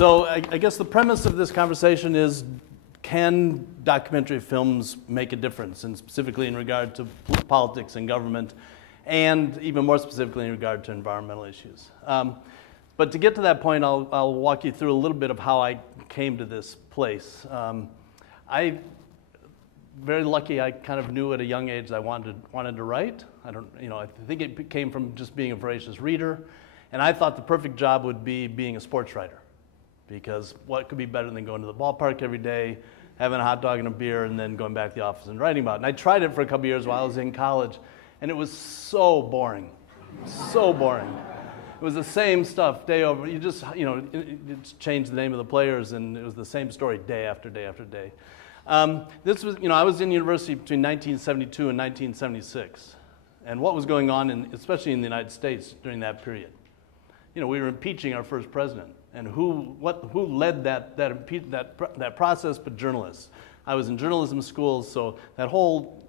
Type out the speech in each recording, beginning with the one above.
So I guess the premise of this conversation is, can documentary films make a difference, and specifically in regard to politics and government, and even more specifically in regard to environmental issues. But to get to that point, I'll walk you through a little bit of how I came to this place. Very lucky, I kind of knew at a young age that I wanted to write. I think it came from just being a voracious reader, and I thought the perfect job would be being a sports writer, because what could be better than going to the ballpark every day, having a hot dog and a beer, and then going back to the office and writing about it. And I tried it for a couple years while I was in college, and it was so boring, so boring. It was the same stuff day over. You just, it's changed the name of the players, and it was the same story day after day after day. This was, I was in university between 1972 and 1976, and what was going on, especially in the United States during that period. We were impeaching our first president, and who led that process but journalists. I was in journalism school, so that whole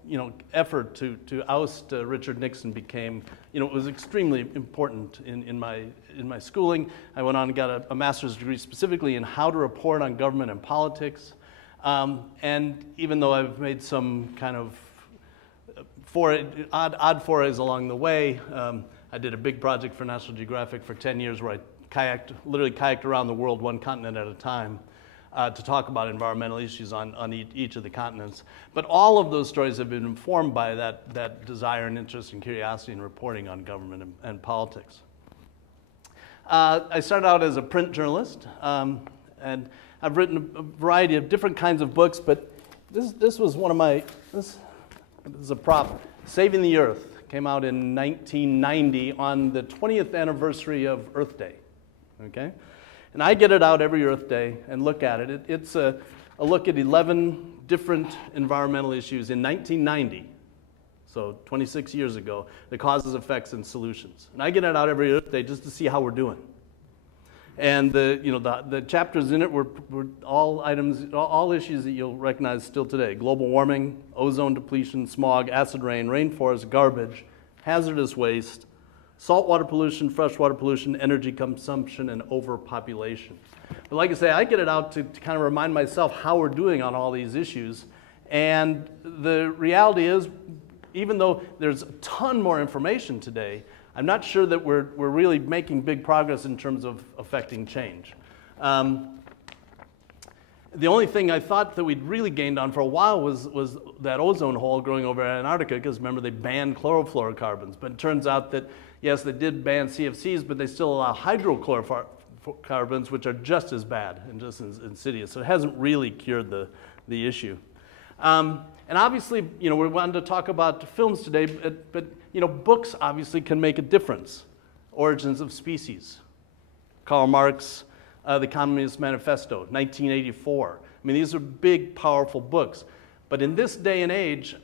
effort to oust Richard Nixon became, it was extremely important in my schooling. I went on and got a master's degree specifically in how to report on government and politics. And even though I've made some kind of odd forays along the way, I did a big project for National Geographic for 10 years where I literally kayaked around the world one continent at a time to talk about environmental issues on each of the continents. But all of those stories have been informed by that desire and interest and curiosity in reporting on government and politics. I started out as a print journalist, and I've written a variety of different kinds of books, but this was one of my, this is a prop, Saving the Earth. Came out in 1990 on the 20th anniversary of Earth Day, okay? And I get it out every Earth Day and look at it. It's a look at 11 different environmental issues in 1990, so 26 years ago, the causes, effects, and solutions. And I get it out every Earth Day just to see how we're doing. And the chapters in it were all issues that you'll recognize still today: global warming, ozone depletion, smog, acid rain, rainforest, garbage, hazardous waste, saltwater pollution, freshwater pollution, energy consumption, and overpopulation. But like I say, I get it out to kind of remind myself how we're doing on all these issues. And the reality is, even though there's a ton more information today, I'm not sure that we're really making big progress in terms of affecting change. The only thing I thought that we'd really gained on for a while was that ozone hole growing over Antarctica, because remember, they banned chlorofluorocarbons. But it turns out that, yes, they did ban CFCs, but they still allow hydrochlorocarbons, which are just as bad and just as insidious. So it hasn't really cured the issue. And obviously, we wanted to talk about films today, but books obviously can make a difference. Origins of Species, Karl Marx, The Communist Manifesto, 1984. I mean, these are big, powerful books. But in this day and age,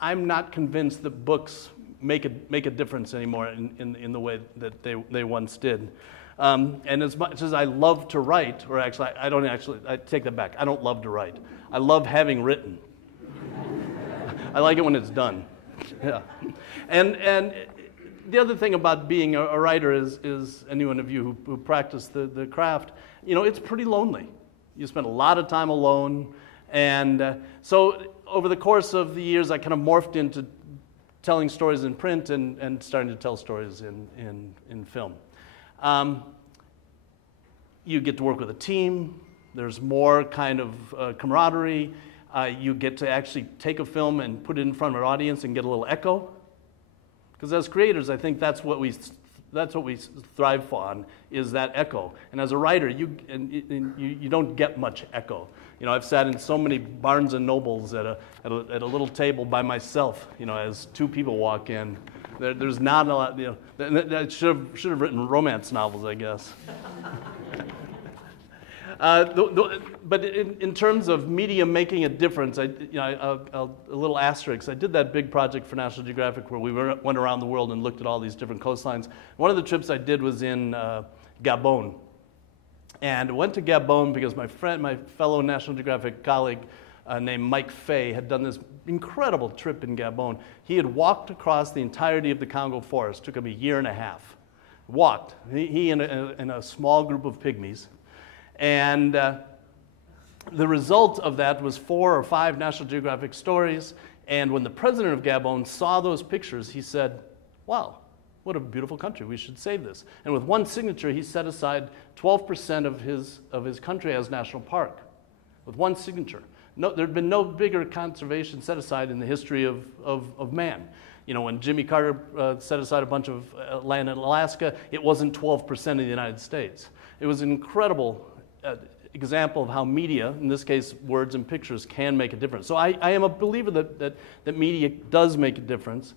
I'm not convinced that books make a difference anymore in the way that they once did. And as much as I love to write, or actually, I take that back. I don't love to write. I love having written. I like it when it's done. Yeah. And the other thing about being a writer is anyone of you who practice the craft, it's pretty lonely. You spend a lot of time alone. And so over the course of the years, I kind of morphed into telling stories in print and starting to tell stories in film. You get to work with a team. There's more kind of camaraderie. You get to actually take a film and put it in front of an audience and get a little echo. Because as creators, I think that's what we thrive on, is that echo. And as a writer, you don't get much echo. I've sat in so many Barnes and Nobles at a little table by myself. As two people walk in, there's not a lot. I should have written romance novels, I guess. But in terms of media making a difference, a little asterisk. I did that big project for National Geographic where we went around the world and looked at all these different coastlines. One of the trips I did was in Gabon. And I went to Gabon because my fellow National Geographic colleague named Mike Fay had done this incredible trip in Gabon. He had walked across the entirety of the Congo forest. Took him a year and a half. Walked. He and a small group of pygmies. And the result of that was 4 or 5 National Geographic stories. And when the president of Gabon saw those pictures, he said, wow, what a beautiful country, we should save this. And with one signature, he set aside 12% of his country as national park, with one signature. No, there had been no bigger conservation set aside in the history of man. You know, when Jimmy Carter set aside a bunch of land in Alaska, it wasn't 12% of the United States. It was an incredible example of how media, in this case words and pictures, can make a difference. So I am a believer that media does make a difference.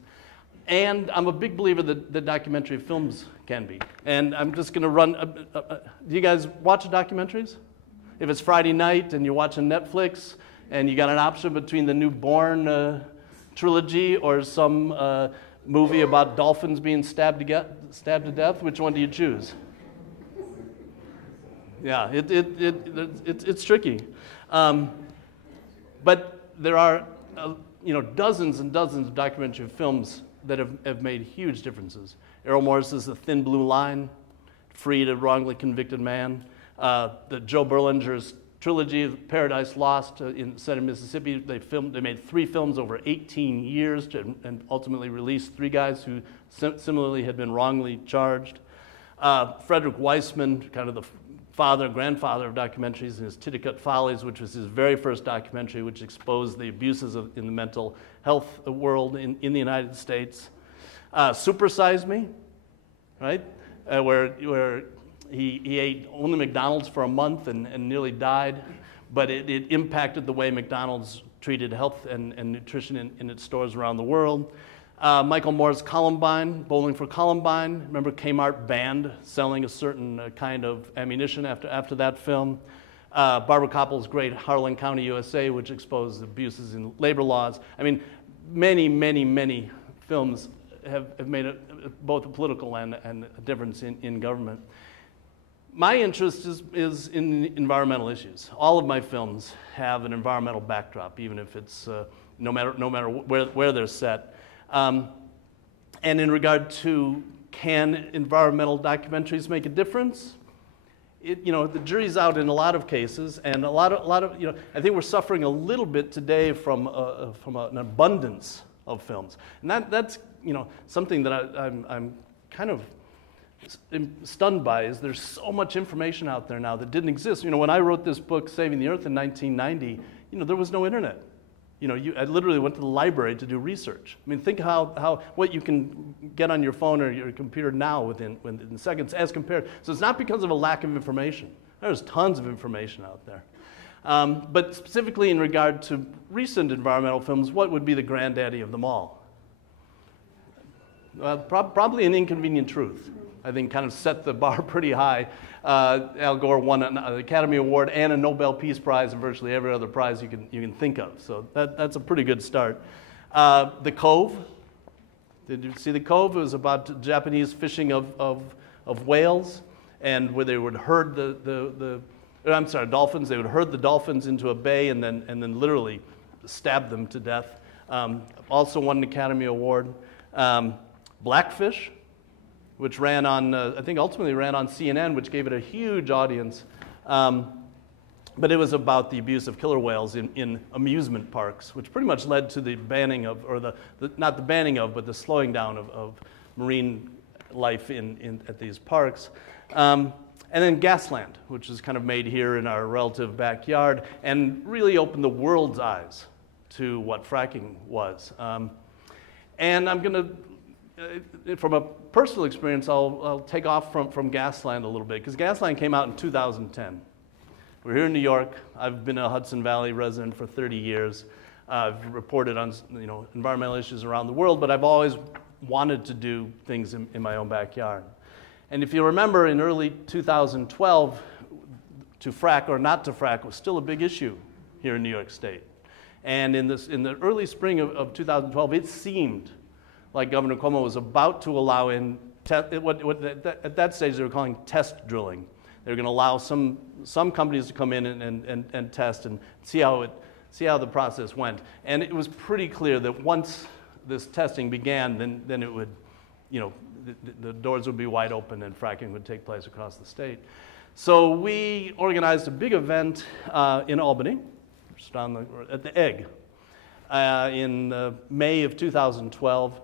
And I'm a big believer that documentary films can be. And I'm just going to run. Do you guys watch documentaries? If it's Friday night and you're watching Netflix and you got an option between the new Bourne trilogy or some movie about dolphins being stabbed to death, which one do you choose? Yeah, it's tricky. But there are dozens and dozens of documentary films that have made huge differences. Errol Morris's The Thin Blue Line freed a wrongly convicted man. The Joe Berlinger's trilogy, Paradise Lost, set in Mississippi. They made 3 films over 18 years and ultimately released 3 guys who similarly had been wrongly charged. Frederick Weissman, kind of the grandfather of documentaries, in his Titicut Follies, which was his very first documentary, which exposed the abuses in the mental health world in the United States. Super Size Me, right? Where he ate only McDonald's for a month and nearly died, but it impacted the way McDonald's treated health and nutrition in its stores around the world. Michael Moore's Columbine, Bowling for Columbine. Remember Kmart banned selling a certain kind of ammunition after that film. Barbara Koppel's great Harlan County, USA, which exposed abuses in labor laws. I mean, many, many, many films have made both a political and a difference in government. My interest is in environmental issues. All of my films have an environmental backdrop, even if it's no matter where they're set. And in regard to, can environmental documentaries make a difference? The jury's out in a lot of cases, and a lot of I think we're suffering a little bit today from an abundance of films, and that's something that I'm kind of stunned by. Is there's so much information out there now that didn't exist. When I wrote this book, Saving the Earth, in 1990, there was no internet. I literally went to the library to do research. I mean, think what you can get on your phone or your computer now within seconds as compared. So it's not because of a lack of information. There's tons of information out there. But specifically in regard to recent environmental films, what would be the granddaddy of them all? Probably An Inconvenient Truth. I think kind of set the bar pretty high. Al Gore won an Academy Award and a Nobel Peace Prize and virtually every other prize you can think of. So that's a pretty good start. The Cove. Did you see The Cove? It was about Japanese fishing of whales, and where they would herd dolphins. They would herd the dolphins into a bay and then literally stab them to death. Also won an Academy Award. Blackfish, which ran on, I think ultimately ran on CNN, which gave it a huge audience. But it was about the abuse of killer whales in amusement parks, which pretty much led to the banning of, or not the banning of, but the slowing down of marine life at these parks. And then Gasland, which is kind of made here in our relative backyard, and really opened the world's eyes to what fracking was. And I'm going to, from a personal experience, I'll take off from Gasland a little bit, because Gasland came out in 2010. We're here in New York. I've been a Hudson Valley resident for 30 years. I've reported on environmental issues around the world, but I've always wanted to do things in my own backyard. And if you remember, in early 2012, to frack or not to frack was still a big issue here in New York State. And in the early spring of 2012, it seemed like Governor Cuomo was about to allow in at that stage they were calling test drilling. They were going to allow some companies to come in and test and see how the process went. And it was pretty clear that once this testing began, then it would, the doors would be wide open and fracking would take place across the state. So we organized a big event in Albany, just at the Egg, in May of 2012.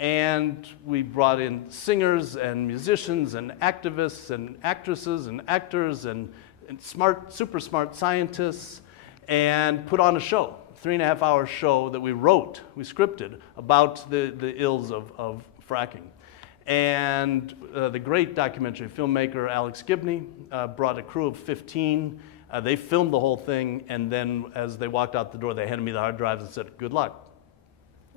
And we brought in singers and musicians and activists and actresses and actors and super smart scientists, and put on a show, 3.5-hour show that we wrote, we scripted, about the ills of fracking. And the great documentary filmmaker Alex Gibney brought a crew of 15. They filmed the whole thing, and then as they walked out the door, they handed me the hard drives and said, "Good luck."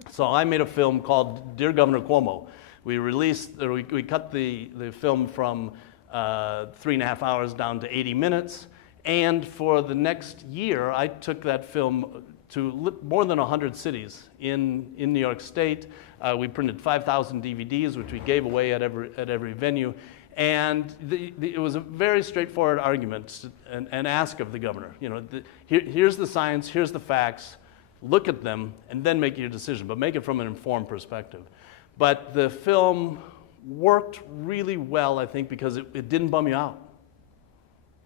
So I made a film called Dear Governor Cuomo. We cut the film from 3.5 hours down to 80 minutes. And for the next year, I took that film to more than 100 cities in New York State. We printed 5,000 DVDs, which we gave away at every venue. And it was a very straightforward argument and ask of the governor. You know, here's the science, here's the facts. Look at them, and then make your decision, but make it from an informed perspective. But the film worked really well, I think, because it didn't bum you out.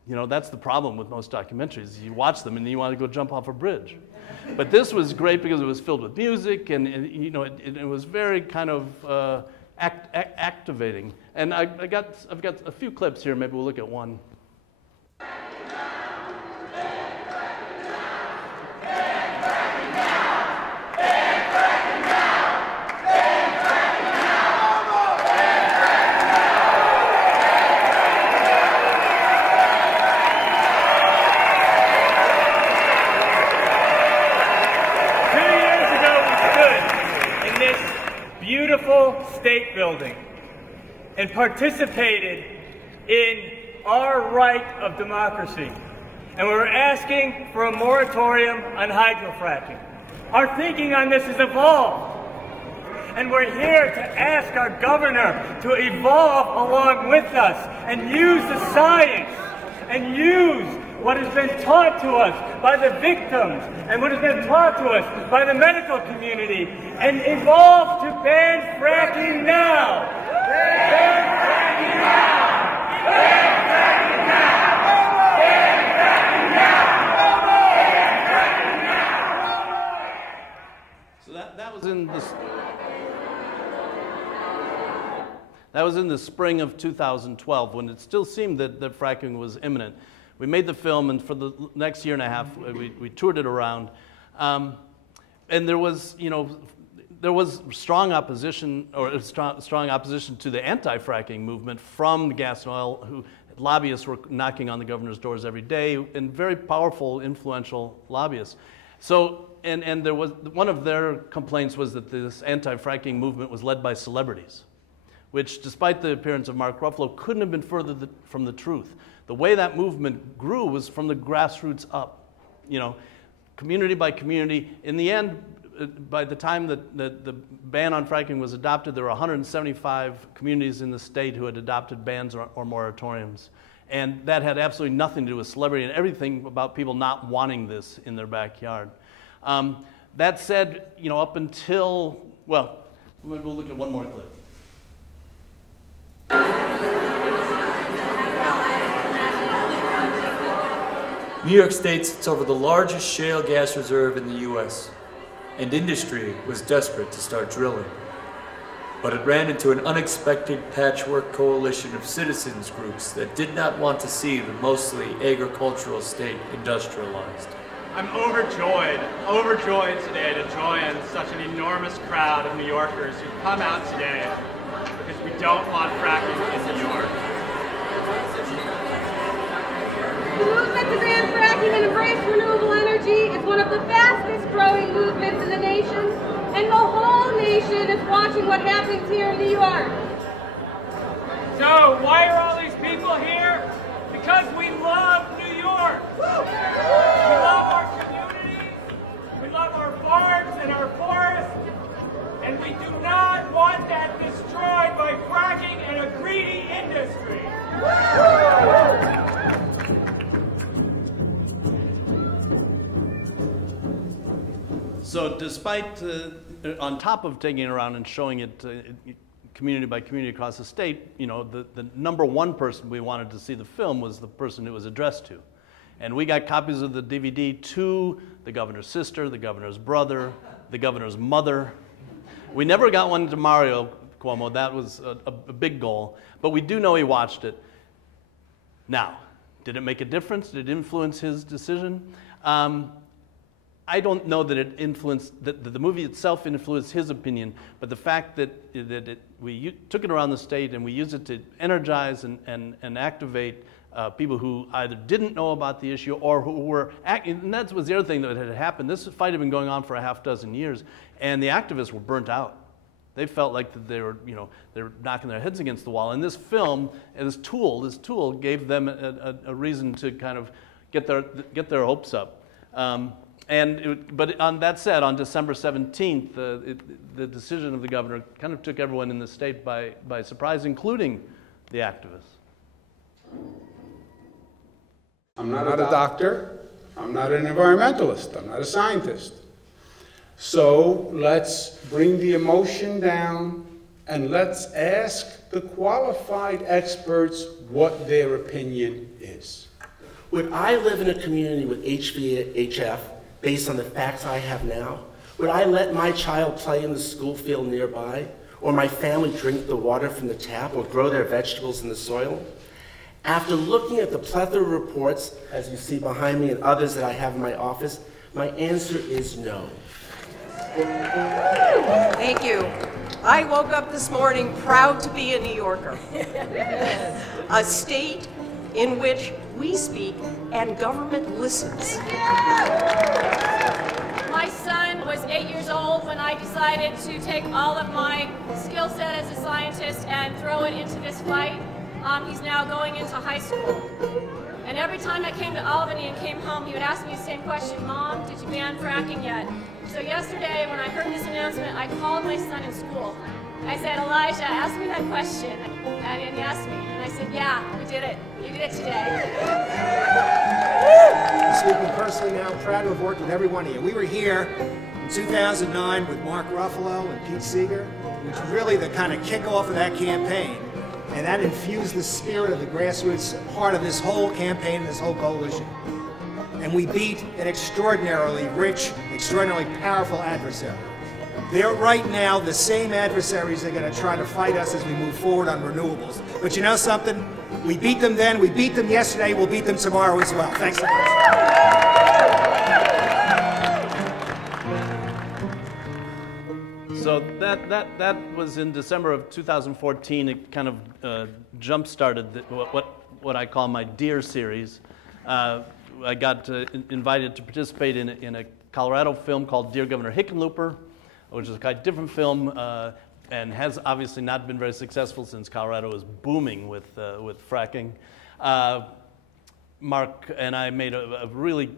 You know, that's the problem with most documentaries. You watch them, and then you want to go jump off a bridge. But this was great because it was filled with music, and you know, it was very kind of activating. And I've got a few clips here. Maybe we'll look at one. State building and participated in our right of democracy. And we were asking for a moratorium on hydrofracking. Our thinking on this has evolved. And we're here to ask our governor to evolve along with us and use the science and use what has been taught to us by the victims and what has been taught to us by the medical community and evolve to ban fracking now. Ban fracking now. Ban fracking now. Ban fracking now. Ban fracking now. So that was in this. That was in the spring of 2012, when it still seemed that fracking was imminent. We made the film, and for the next year and a half, we toured it around. And there was, you know, strong opposition, or strong opposition to the anti-fracking movement from gas and oil, who lobbyists were knocking on the governor's doors every day, and very powerful, influential lobbyists. So, and there was, one of their complaints was that this anti-fracking movement was led by celebrities, which, despite the appearance of Mark Ruffalo, couldn't have been further from the truth. The way that movement grew was from the grassroots up, you know, community by community. In the end, by the time that the ban on fracking was adopted, there were 175 communities in the state who had adopted bans or moratoriums. And that had absolutely nothing to do with celebrity and everything about people not wanting this in their backyard. That said, you know, up until, well, we'll look at one more clip. New York State sits over the largest shale gas reserve in the U.S., and industry was desperate to start drilling. But it ran into an unexpected patchwork coalition of citizens groups that did not want to see the mostly agricultural state industrialized. I'm overjoyed today to join such an enormous crowd of New Yorkers who come out today because we don't want fracking in New York. The movement to ban fracking and embrace renewable energy is one of the fastest growing movements in the nation, and the whole nation is watching what happens here in New York. So, why are all these people here? Because we love New York. We love our communities, we love our farms and our forests, and we do not want that destroyed by fracking and a greedy industry. So despite, on top of taking it around and showing it community by community across the state, you know, the number one person we wanted to see the film was the person it was addressed to. And we got copies of the DVD to the governor's sister, the governor's brother, the governor's mother. We never got one to Mario Cuomo. That was a big goal. But we do know he watched it. Now, did it make a difference? Did it influence his decision? I don't know that it influenced, that the movie itself influenced his opinion, but the fact that we took it around the state and we used it to energize and activate people who either didn't know about the issue or who were acting, and that was the other thing that had happened. This fight had been going on for a half dozen years, and the activists were burnt out. They felt like that they were knocking their heads against the wall. And this film, this tool gave them a reason to kind of get their hopes up. But on that said, on December 17th, the decision of the governor kind of took everyone in the state by surprise, including the activists. I'm not a doctor. I'm not an environmentalist. I'm not a scientist. So let's bring the emotion down and let's ask the qualified experts what their opinion is. Would I live in a community with HVHF based on the facts I have now? Would I let my child play in the school field nearby? Or my family drink the water from the tap or grow their vegetables in the soil? After looking at the plethora of reports, as you see behind me and others that I have in my office, my answer is no. Thank you. I woke up this morning proud to be a New Yorker. A state in which we speak and government listens. My son was 8 years old when I decided to take all of my skill set as a scientist and throw it into this fight. He's now going into high school. And every time I came to Albany and came home, he would ask me the same question: Mom, did you ban fracking yet? So yesterday, when I heard this announcement, I called my son in school. I said, Elijah, ask me that question. And he asked me, and I said, yeah, we did it. You did it today. Speaking personally now, I'm proud to have worked with every one of you. We were here in 2009 with Mark Ruffalo and Pete Seeger, which was really the kind of kickoff of that campaign. And that infused the spirit of the grassroots part of this whole campaign and this whole coalition. And we beat an extraordinarily rich, extraordinarily powerful adversary. They're right now the same adversaries that are going to try to fight us as we move forward on renewables. But you know something? We beat them then, we beat them yesterday, we'll beat them tomorrow as well. Thanks so much. So that was in December of 2014. It kind of jump-started what I call my Deer series. I got invited to participate in a Colorado film called Dear Governor Hickenlooper, which is a kind of different film and has obviously not been very successful since Colorado is booming with fracking. Mark and I made a really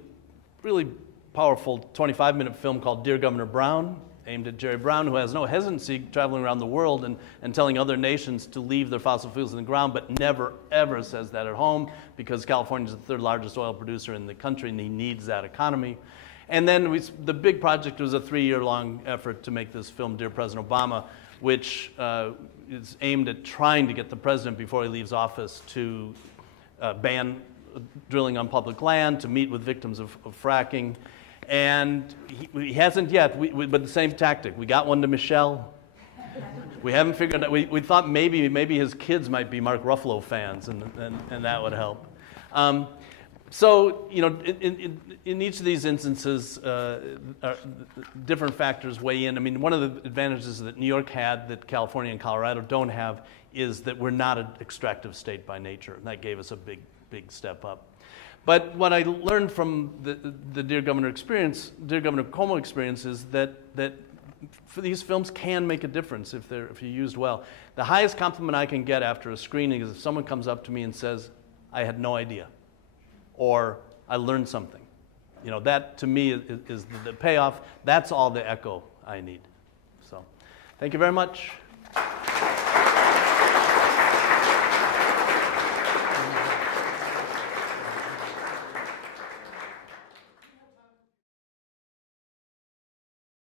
powerful 25-minute film called Dear Governor Brown, aimed at Jerry Brown, who has no hesitancy traveling around the world and telling other nations to leave their fossil fuels in the ground, but never, ever says that at home, because California is the third largest oil producer in the country, and he needs that economy. And then the big project was a 3-year-long effort to make this film, Dear President Obama, which is aimed at trying to get the president, before he leaves office, to ban drilling on public land, to meet with victims of fracking. And he hasn't yet, but the same tactic. We got one to Michelle. We haven't figured out, we thought maybe his kids might be Mark Ruffalo fans, and that would help. So, you know, in each of these instances, different factors weigh in. I mean, one of the advantages that New York had that California and Colorado don't have is that we're not an extractive state by nature, and that gave us a big step up. But what I learned from the Dear Governor experience, Dear Governor Cuomo experience, is that for these films can make a difference if you're used well. The highest compliment I can get after a screening is if someone comes up to me and says, "I had no idea," or "I learned something." You know, that to me is the payoff. That's all the echo I need. So, thank you very much.